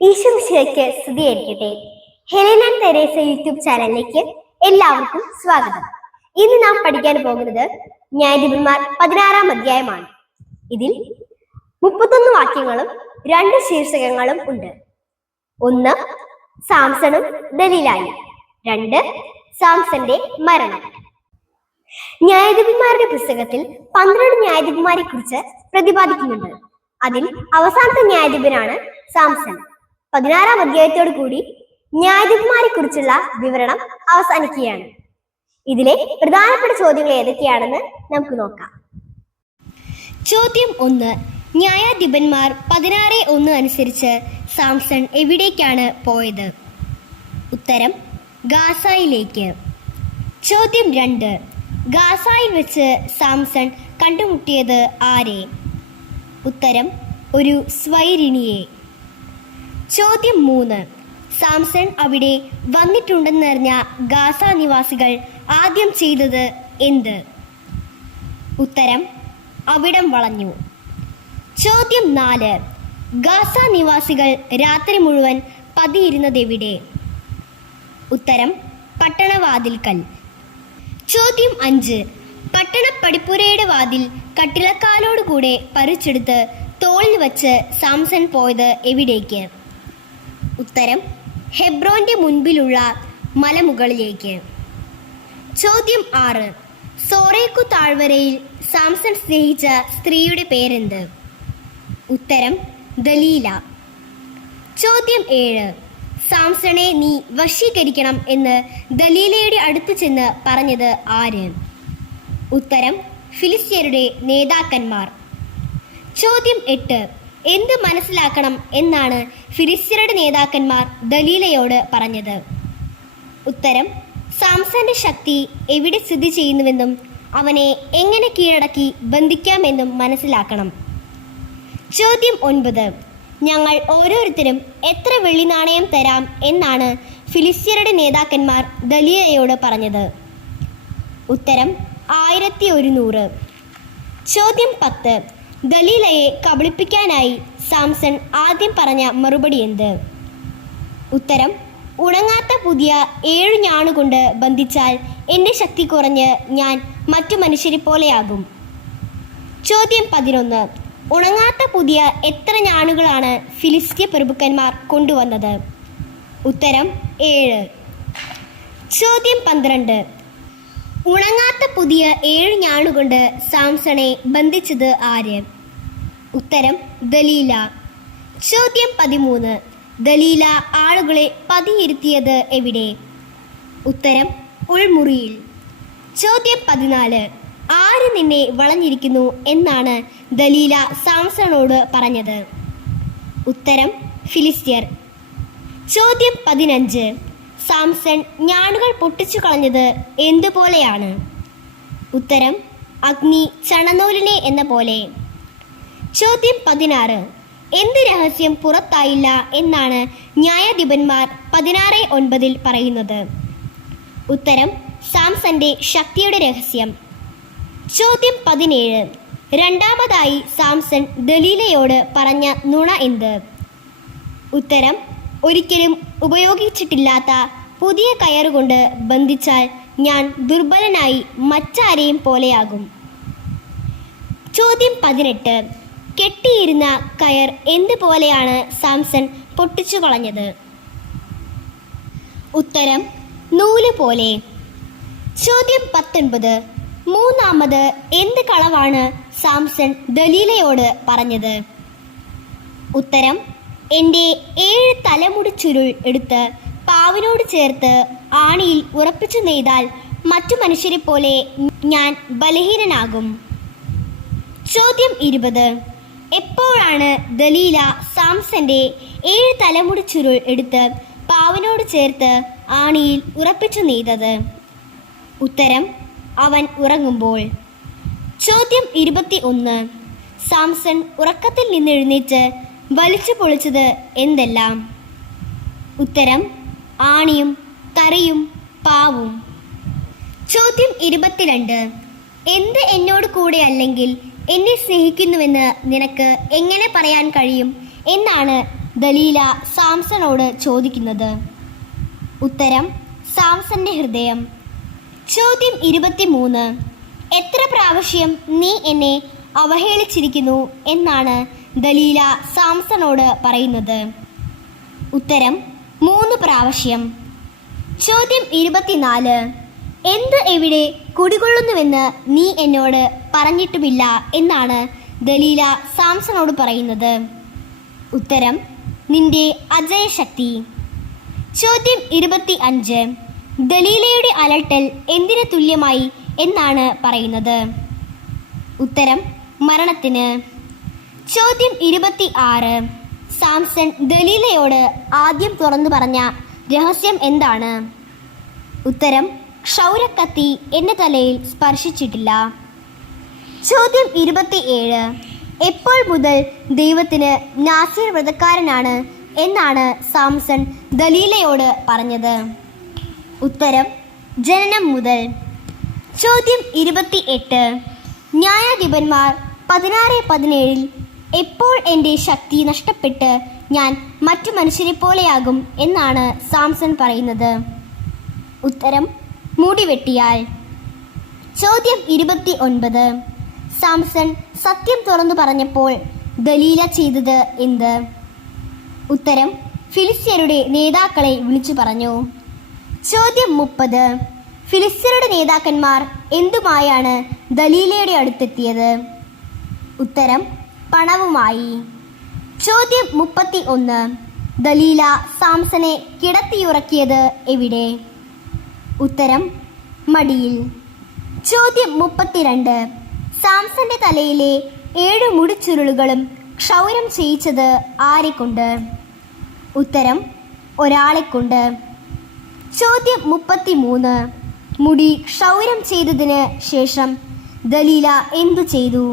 ഈശോമിശിഹായ്ക്ക് സ്തുതിയായിരിക്കട്ടെ. Helen and Teresa YouTube ചാനലിലേക്ക് എല്ലാവർക്കും സ്വാഗതം. ഇന്ന് നാം പഠിക്കാൻ പോകുന്നത് ന്യായാധിപന്മാർ 16-ാം അധ്യായമാണ്. ഇതിൽ 31 വാക്യങ്ങളും 2 ശീർഷകങ്ങളും ഉണ്ട്. 1 സാംസണും ദലീലായും, 2 സാംസന്റെ മരണം. ന്യായാധിപന്മാരുടെ പുസ്തകത്തിൽ 12 ന്യായാധിപന്മാരെ കുറിച്ച് പ്രതിപാദിക്കുന്നുണ്ട്. അതിൽ അവസാനത്തെ ന്യായാധിപനാണ് സാംസൺ. 16-ാം അധ്യായത്തോടു കൂടി ന്യായാധിപന്മാരെ കുറിച്ചുള്ള വിവരണം അവസാനിക്കുകയാണ്. ഇതിലെ പ്രധാനപ്പെട്ട ചോദ്യങ്ങൾ ഏതൊക്കെയാണെന്ന് നമുക്ക് നോക്കാം. ചോദ്യം 1. ന്യായാധിപന്മാർ 16:1 അനുസരിച്ച് സാംസൺ എവിടേക്കാണ് പോയത്? ഉത്തരം ഗാസയിലേക്ക്. ചോദ്യം 2. ഗാസയിൽ വെച്ച് സാംസൺ കണ്ടുമുട്ടിയത് ആരെ? ഉത്തരം ഒരു സ്വൈരിണിയെ. ചോദ്യം 3. സാംസൺ അവിടെ വന്നിട്ടുണ്ടെന്നറിഞ്ഞ ഗാസ നിവാസികൾ ആദ്യം ചെയ്തത് എന്ത്? ഉത്തരം അവിടം വളഞ്ഞു. ചോദ്യം 4. ഗാസ നിവാസികൾ രാത്രി മുഴുവൻ പതിയിരുന്നതെവിടെ? ഉത്തരം പട്ടണവാതിൽക്കൽ. ചോദ്യം 5. പട്ടണപ്പടിപ്പുരയുടെ വാതിൽ കട്ടിളക്കാലോടുകൂടെ പറിച്ചെടുത്ത് തോളിൽ വച്ച് സാംസൺ പോയത് എവിടേക്ക്? ഉത്തരം ഹെബ്രോന്റെ മുൻപിലുള്ള മലമുകളിലേക്ക്. ചോദ്യം 6. സോറേക്കു താഴ്വരയിൽ സാംസൺ സ്നേഹിച്ച സ്ത്രീയുടെ പേരെന്ത്? ഉത്തരം ദലീല. ചോദ്യം 7. സാംസണെ നീ വശീകരിക്കണം എന്ന് ദലീലയുടെ അടുത്ത് ചെന്ന് പറഞ്ഞത് ആര്? ഉത്തരം ഫിലിസ്ത്യരുടെ നേതാക്കന്മാർ. ചോദ്യം 8. എന്ത് മനസ്സിലാക്കണം എന്നാണ് ഫിലിസ്ത്യരുടെ നേതാക്കന്മാർ ദലീലയോട് പറഞ്ഞത്? ഉത്തരം സാംസന്റെ ശക്തി എവിടെ സ്ഥിതി ചെയ്യുന്നുവെന്നും അവനെ എങ്ങനെ കീഴടക്കി ബന്ധിക്കാമെന്നും മനസ്സിലാക്കണം. ചോദ്യം 9. ഞങ്ങൾ ഓരോരുത്തരും എത്ര വെള്ളി നാണയം തരാം എന്നാണ് ഫിലിസ്ത്യരുടെ നേതാക്കന്മാർ ദലീലയോട് പറഞ്ഞത്? ഉത്തരം 1100. ചോദ്യം 10. ദലീലയെ കബളിപ്പിക്കാനായി സാംസൺ ആദ്യം പറഞ്ഞ മറുപടി എന്ത്? ഉത്തരം ഉണങ്ങാത്ത പുതിയ 7 ഞാണുകൊണ്ട് ബന്ധിച്ചാൽ എൻ്റെ ശക്തി കുറഞ്ഞ് ഞാൻ മറ്റു മനുഷ്യരെ പോലെയാകും. ചോദ്യം 11. ഉണങ്ങാത്ത പുതിയ എത്ര ഞാണുകളാണ് ഫിലിസ്ത്യ പ്രഭുക്കന്മാർ കൊണ്ടുവന്നത്? ഉത്തരം 7. ചോദ്യം 12. ഉണങ്ങാത്ത പുതിയ 7 ഞാണുകൊണ്ട് സാംസണെ ബന്ധിച്ചത് ആര്? ഉത്തരം ദലീല. ചോദ്യം 13. ദലീല ആളുകളെ പതിയിരുത്തിയത് എവിടെ? ഉത്തരം ഉൾമുറിയിൽ. ചോദ്യം 14. ആര് നിന്നെ വളഞ്ഞിരിക്കുന്നു എന്നാണ് ദലീല സാംസണോട് പറഞ്ഞത്? ഉത്തരം ഫിലിസ്ത്യർ. ചോദ്യം 15. സാംസൺ ഞാണുകൾ പൊട്ടിച്ചു കളഞ്ഞത് എന്തുപോലെയാണ്? ഉത്തരം അഗ്നി ചണനൂലിനെ എന്ന പോലെ. ചോദ്യം 16. എന്ത് രഹസ്യം പുറത്തായില്ല എന്നാണ് ന്യായാധിപന്മാർ 16:9 പറയുന്നത്? ഉത്തരം സാംസന്റെ ശക്തിയുടെ രഹസ്യം. ചോദ്യം 17. രണ്ടാമതായി സാംസൺ ദലീലയോട് പറഞ്ഞ നുണ എന്ത്? ഉത്തരം ഒരിക്കലും ഉപയോഗിച്ചിട്ടില്ലാത്ത പുതിയ കയറുകൊണ്ട് ബന്ധിച്ചാൽ ഞാൻ ദുർബലനായി മറ്റാരെയും പോലെയാകും. ചോദ്യം 18. കെട്ടിയിരുന്ന കയർ എന്തുപോലെയാണ് സാംസൺ പൊട്ടിച്ചു കളഞ്ഞത്? ഉത്തരം നൂല് പോലെ. ചോദ്യം 19. മൂന്നാമത് എന്ത് കളവാണ് സാംസൺ ദലീലയോട് പറഞ്ഞത്? ഉത്തരം എൻ്റെ 7 തലമുടി ചുരുൾ എടുത്ത് പാവിനോട് ചേർത്ത് ആണിയിൽ ഉറപ്പിച്ചു നെയ്താൽ മറ്റു മനുഷ്യരെ പോലെ ഞാൻ ബലഹീനനാകും. ചോദ്യം 20. എപ്പോഴാണ് ദലീല സാംസന്റെ 7 തലമുടി ചുരുൾ എടുത്ത് പാവിനോട് ചേർത്ത് ആണിയിൽ ഉറപ്പിച്ചു നെയ്തത്? ഉത്തരം അവൻ ഉറങ്ങുമ്പോൾ. ചോദ്യം 21. സാംസൺ ഉറക്കത്തിൽ നിന്നെഴുന്നേറ്റ് വലിച്ചു പൊളിച്ചത് എന്തെല്ലാം? ഉത്തരം ആണിയും തറിയും പാവും. ചോദ്യം 22. എന്ത് എന്നോട് കൂടെ അല്ലെങ്കിൽ എന്നെ സ്നേഹിക്കുന്നുവെന്ന് നിനക്ക് എങ്ങനെ പറയാൻ കഴിയും എന്നാണ് ദലീല സാംസണോട് ചോദിക്കുന്നത്? ഉത്തരം: സാംസന്റെ ഹൃദയം. ചോദ്യം 23. എത്ര പ്രാവശ്യം നീ എന്നെ അവഹേളിച്ചിരിക്കുന്നു എന്നാണ് ദലീല സാംസണോട് പറയുന്നത്? ഉത്തരം: 3 പ്രാവശ്യം. ചോദ്യം 24. എന്ത് എവിടെ കുടികൊള്ളുന്നുവെന്ന് നീ എന്നോട് പറഞ്ഞിട്ടുമില്ല എന്നാണ് ദലീല സാംസണോട് പറയുന്നത്? ഉത്തരം: നിന്റെ അജയശക്തി. ചോദ്യം 25. ദലീലയുടെ അലട്ടൽ എന്തിനു തുല്യമായി എന്നാണ് പറയുന്നത്? ഉത്തരം: മരണത്തിന്. ചോദ്യം 26. സാംസൺ ദലീലയോട് ആദ്യം തുറന്നു പറഞ്ഞ രഹസ്യം എന്താണ്? ഉത്തരം: ക്ഷൗരക്കത്തി എന്റെ തലയിൽ സ്പർശിച്ചിട്ടില്ല. ചോദ്യം 27. എപ്പോൾ മുതൽ ദൈവത്തിന് നാസീർ വ്രതക്കാരനാണ് എന്നാണ് സാംസൺ ദലീലയോട് പറഞ്ഞത്? ഉത്തരം: ജനനം മുതൽ. ചോദ്യം 28. ന്യായാധിപന്മാർ 16:17 എപ്പോൾ എൻ്റെ ശക്തി നഷ്ടപ്പെട്ട് ഞാൻ മറ്റു മനുഷ്യരെ പോലെയാകും എന്നാണ് സാംസൺ പറയുന്നത്? ഉത്തരം: മുടി വെട്ടിയാൽ. ചോദ്യം 29. സാംസൺ സത്യം തുറന്നു പറഞ്ഞപ്പോൾ ദലീല ചെയ്തത് എന്ത്? ഉത്തരം: ഫിലിസ്ത്യരുടെ നേതാക്കളെ വിളിച്ചു പറഞ്ഞു. ചോദ്യം 30. ഫിലിസ്ത്യരുടെ നേതാക്കന്മാർ എന്തുമായാണ് ദലീലയുടെ അടുത്തെത്തിയത്? ഉത്തരം: പണവുമായി. ചോദ്യം 31. ദലീല സാംസനെ കിടത്തിയുറക്കിയത് എവിടെ? ഉത്തരം: മടിയിൽ. ചോദ്യം 32. സാംസന്റെ തലയിലെ 7 മുടിച്ചുരുളുകളും ക്ഷൗരം ചെയ്യിച്ചത് ആരെക്കൊണ്ട്? ഉത്തരം: ഒരാളെക്കൊണ്ട്. ചോദ്യം 33. മുടി ക്ഷൗരം ചെയ്തതിന് ശേഷം ദലീല എന്തു ചെയ്തു?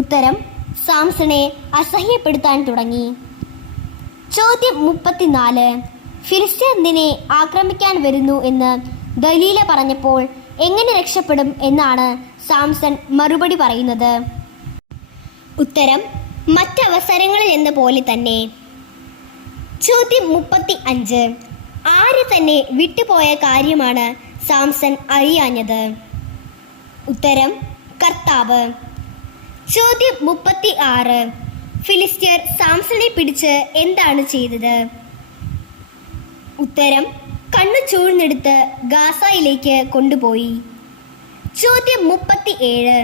ഉത്തരം: സാംസണെ അസഹ്യപ്പെടുത്താൻ തുടങ്ങി. ചോദ്യം 34. ഫിലിസ്ത്യർ നിന്നെ ആക്രമിക്കാൻ വരുന്നു എന്ന് ദലീല പറഞ്ഞപ്പോൾ എങ്ങനെ രക്ഷപ്പെടും എന്നാണ് സാംസൺ മറുപടി പറയുന്നത്? ഉത്തരം: മറ്റവസരങ്ങളിൽ എന്ന പോലെ തന്നെ. ചോദ്യം 35. ആര് തന്നെ വിട്ടുപോയ കാര്യമാണ് സാംസൺ അറിയാഞ്ഞത്? ഉത്തരം: കർത്താവ്. ചോദ്യം 36. ഫിലിസ്ത്യർ സാംസണെ പിടിച്ച് എന്താണ് ചെയ്തത്? ഉത്തരം: കണ്ണു ചൂഴ്ന്നെടുത്ത് ഗാസയിലേക്ക് കൊണ്ടുപോയി. ചോദ്യം 37.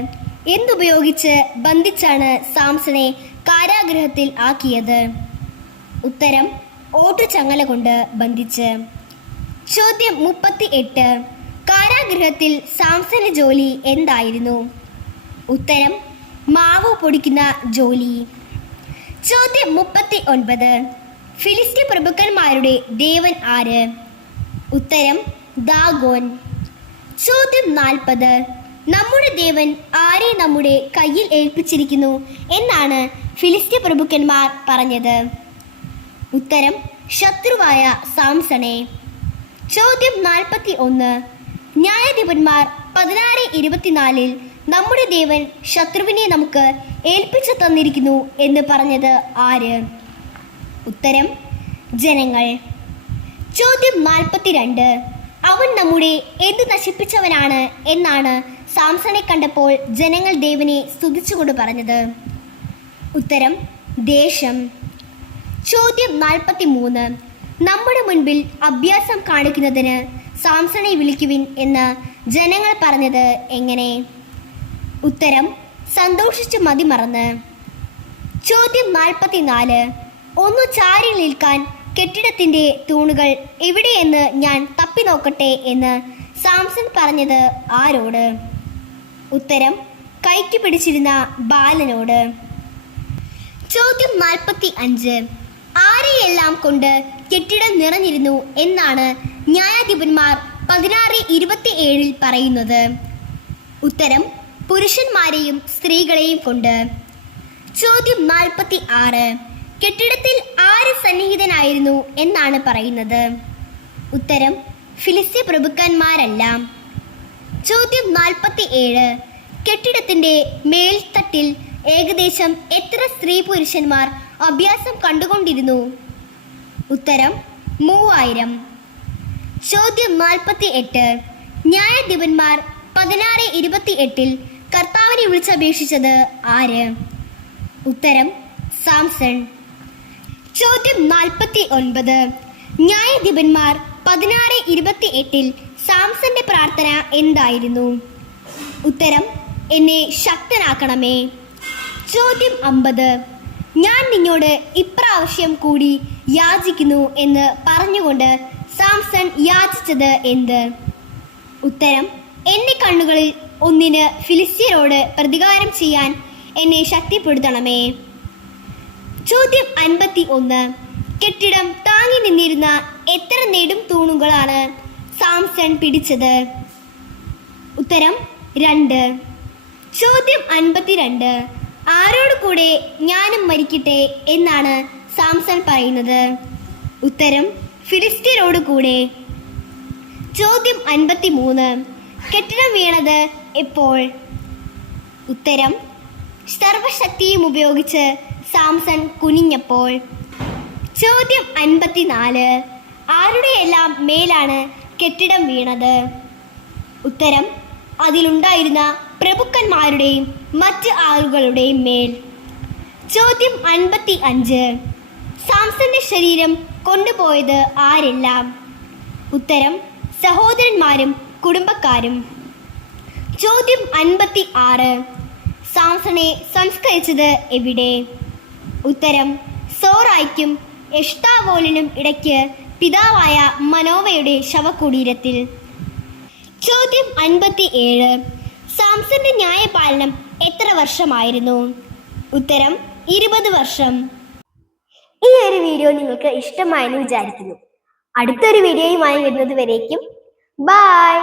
എന്തുപയോഗിച്ച് ബന്ധിച്ചാണ് സാംസണെ കാരാഗൃഹത്തിൽ ആക്കിയത്? ഉത്തരം: ഓട്ടുചങ്ങല കൊണ്ട് ബന്ധിച്ച്. ചോദ്യം 38. കാരാഗൃഹത്തിൽ സാംസന്റെ ജോലി എന്തായിരുന്നു? ഉത്തരം: മാവ് പൊടിക്കുന്ന ജോലി. ചോദ്യം 39. ഫിലിസ്ത്യ പ്രഭുക്കന്മാരുടെ ദേവൻ ആര്? ഉത്തരം: ദാഗോൻ. ചോദ്യം 40. നമ്മുടെ ദേവൻ ആരെ നമ്മുടെ കയ്യിൽ ഏൽപ്പിച്ചിരിക്കുന്നു എന്നാണ് ഫിലിസ്ത്യ പ്രഭുക്കന്മാർ പറഞ്ഞത്? ഉത്തരം: ശത്രുവായ സാംസണെ. ചോദ്യം 41. ന്യായാധിപന്മാർ 16:24 നമ്മുടെ ദേവൻ ശത്രുവിനെ നമുക്ക് ഏൽപ്പിച്ചു തന്നിരിക്കുന്നു എന്ന് പറഞ്ഞത് ആര്? ഉത്തരം: ജനങ്ങൾ. ചോദ്യം 42. അവൻ നമ്മുടെ എന്ത് നശിപ്പിച്ചവനാണ് എന്നാണ് സാംസണെ കണ്ടപ്പോൾ ജനങ്ങൾ ദേവനെ സ്തുതിച്ചുകൊണ്ട് പറഞ്ഞത്? ഉത്തരം: ദേശം. ചോദ്യം 43. നമ്മുടെ മുൻപിൽ അഭ്യാസം കാണിക്കുന്നതിന് സാംസണെ വിളിക്കുവിൻ എന്ന് ജനങ്ങൾ പറഞ്ഞത് എങ്ങനെ? ഉത്തരം: സന്തോഷിച്ച് മതിമറന്ന്. ചോദ്യം 44. ഒന്നു ചാരി നിൽക്കാൻ കെട്ടിടത്തിൻ്റെ തൂണുകൾ എവിടെയെന്ന് ഞാൻ തപ്പി നോക്കട്ടെ എന്ന് സാംസൺ പറഞ്ഞത് ആരോട്? ഉത്തരം: കൈക്ക് പിടിച്ചിരുന്ന ബാലനോട്. ചോദ്യം 45. ആരെയെല്ലാം കൊണ്ട് കെട്ടിടം നിറഞ്ഞിരുന്നു എന്നാണ് ന്യായാധിപന്മാർ 16:27 പറയുന്നത്? ഉത്തരം: പുരുഷന്മാരെയും സ്ത്രീകളെയും കൊണ്ട്. ചോദ്യം 46. കെട്ടിടത്തിൽ ആര് സന്നിഹിതനായിരുന്നു എന്നാണ് പറയുന്നത്? ഉത്തരം: ഫിലിസ്ത്യ പ്രഭുക്കന്മാരെല്ലാം. ചോദ്യം 47. കെട്ടിടത്തിൻ്റെ മേൽത്തട്ടിൽ ഏകദേശം എത്ര സ്ത്രീ പുരുഷന്മാർ അഭ്യാസം കണ്ടുകൊണ്ടിരുന്നു? ഉത്തരം 3000. ചോദ്യം 48. ന്യായാധിപന്മാർ 16:28 കർത്താവിനെ വിളിച്ചപേക്ഷിച്ചത് ആര്? ഉത്തരം സാംസൺ. ചോദ്യം 49. ന്യായാധിപന്മാർ 16:28 സാംസന്റെ പ്രാർത്ഥന എന്തായിരുന്നു? ഉത്തരം എന്നെ ശക്തനാക്കണമേ. ചോദ്യം 50. ഞാൻ നിന്നോട് ഇപ്രാവശ്യം കൂടി യാചിക്കുന്നു എന്ന് പറഞ്ഞുകൊണ്ട് സാംസൺ യാചിച്ചത് എന്ത്? ഉത്തരം എൻ്റെ കണ്ണുകളിൽ ഒന്നിന് ഫിലിസ്ത്യരോട് പ്രതികാരം ചെയ്യാൻ എന്നെ ശക്തിപ്പെടുത്തണമേ. ചോദ്യം 51. കെട്ടിടം താങ്ങി നിന്നിരുന്ന എത്ര നെടും തൂണുകളാണ് സാംസൺ പിടിച്ചത്? ഉത്തരം 2. ചോദ്യം 52. ആരോട് കൂടെ ഞാനും മരിക്കട്ടെ എന്നാണ് സാംസൺ പറയുന്നത്? ഉത്തരം ഫിലിസ്ത്യരോട് കൂടെ. ചോദ്യം 53. കെട്ടിടം വീണത് എപ്പോൾ? ഉത്തരം സർവശക്തിയും ഉപയോഗിച്ച് സാംസൺ കുനിഞ്ഞപ്പോൾ. ചോദ്യം 54. ആരുടെയെല്ലാം മേലാണ് കെട്ടിടം വീണത്? ഉത്തരം അതിലുണ്ടായിരുന്ന പ്രഭുക്കന്മാരുടെയും മറ്റ് ആളുകളുടെയും മേൽ. ചോദ്യം 55. സാംസന്റെ ശരീരം കൊണ്ടുപോയത് ആരെല്ലാം? ഉത്തരം സഹോദരന്മാരും കുടുംബക്കാരും. ചോദ്യം 56. സാംസണെ സംസ്കരിച്ചത് എവിടെ? ഉത്തരം സോറായ്ക്കും എഷ്താവോലിനും ഇടയ്ക്ക് പിതാവായ മനോവയുടെ ശവകുടീരത്തിൽ. ചോദ്യം 57. സാംസന്റെ ന്യായപാലനം എത്ര വർഷമായിരുന്നു? ഉത്തരം 20 വർഷം. ഈ ഒരു വീഡിയോ നിങ്ങൾക്ക് ഇഷ്ടമായെന്ന് വിചാരിക്കുന്നു. അടുത്തൊരു വീഡിയോയുമായി വരുന്നത് വരേക്കും ബൈ.